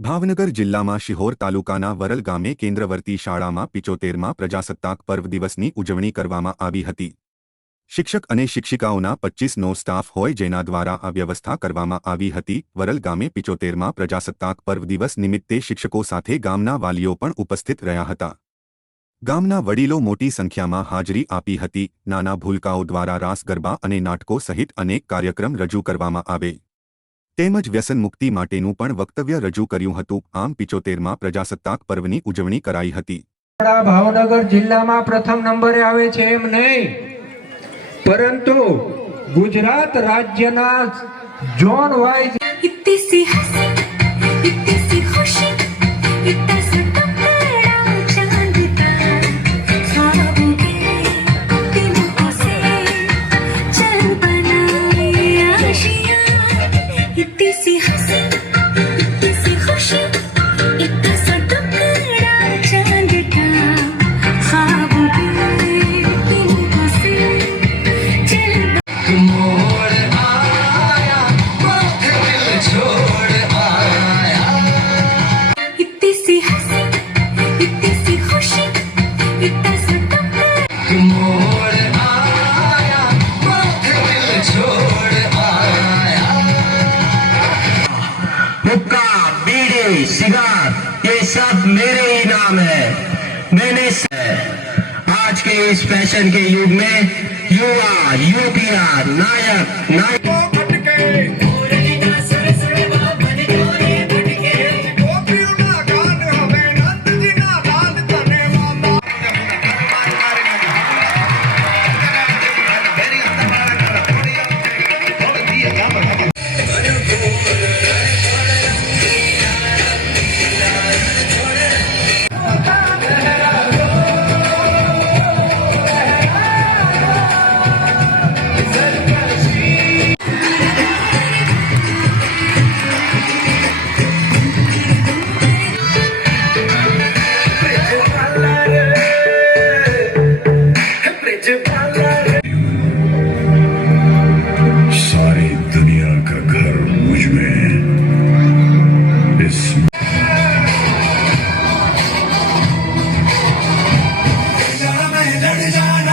ભાવનગર જિલ્લામાં શિહોર તાલુકાના વરલ ગામે કેન્દ્રવર્તી શાળામાં પિચોતેરમાં પ્રજાસત્તાક પર્વ દિવસની ઉજવણી કરવામાં આવી હતી. શિક્ષક અને શિક્ષિકાઓના પચ્ચીસનો સ્ટાફ હોય જેના દ્વારા આ વ્યવસ્થા કરવામાં આવી હતી. વરલ ગામે પિચોતેરમાં પ્રજાસત્તાક પર્વ દિવસ નિમિત્તે શિક્ષકો સાથે ગામના વાલીઓ પણ ઉપસ્થિત રહ્યા હતા. ગામના વડીલો મોટી સંખ્યામાં હાજરી આપી હતી. નાના ભૂલકાઓ દ્વારા રાસ ગરબા અને નાટકો સહિત અનેક કાર્યક્રમ રજૂ કરવામાં આવે. તેમજ વ્યસન મુક્તિ માટેનું પણ વક્તવ્ય રજૂ કર્યું હતું. આમ પિચોતેરમાં પ્રજાસત્તાક પર્વની ઉજવણી કરાઈ હતી. ભાવનગર જિલ્લામાં પ્રથમ નંબરે આવે છે એમ નહીં. પરંતુ ગુજરાત રાજ્યના ઝોન વાઇઝ हुक्का बीड़ी सिगार ये सब मेरे ही नाम है मैंने आज के इस फैशन के युग में युवा यूपीआर नायक नायक Amen.